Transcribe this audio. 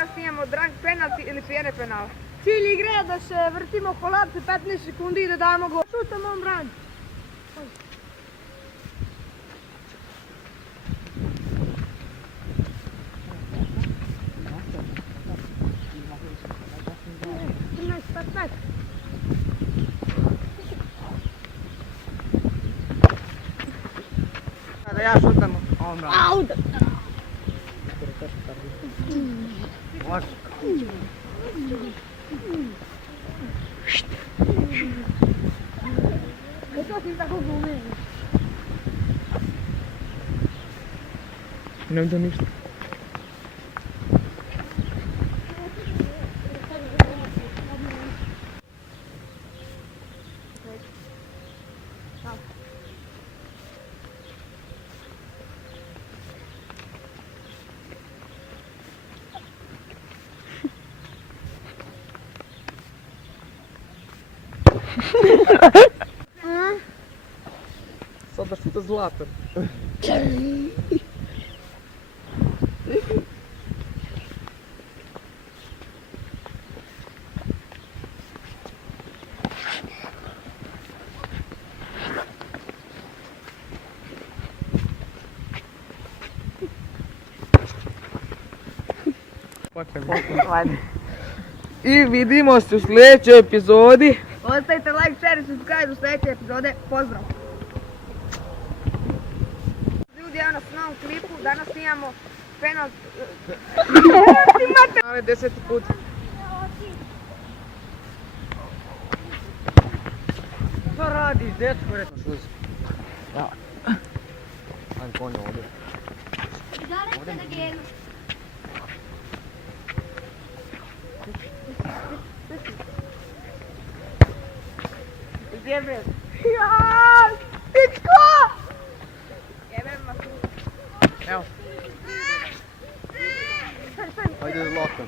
danas imamo drag penalti ili pjene penala. Cilj igre je da se vrtimo po lopti 15 sekundi i da damo gol. Šutam on brani. Da ja šutam, on brani. Out! Može. To ti tako glumeš. Ne vidim ništa. Sad da šuta Zlatan. I vidimo se u sljedećoj epizodi. Ostavite like, share i subscribe u sljedeće epizode. Pozdrav! Ljudi, evo nas u novom klipu. Danas imamo penalt... Ali 10. put. Što radiš, dečko? Rekao šuz. Ja. Ajde konja ovdje. Zaredite na genu. Jebem. Jaaaa! Pičko! Jebem vas. Evo. Ajde Zlatan.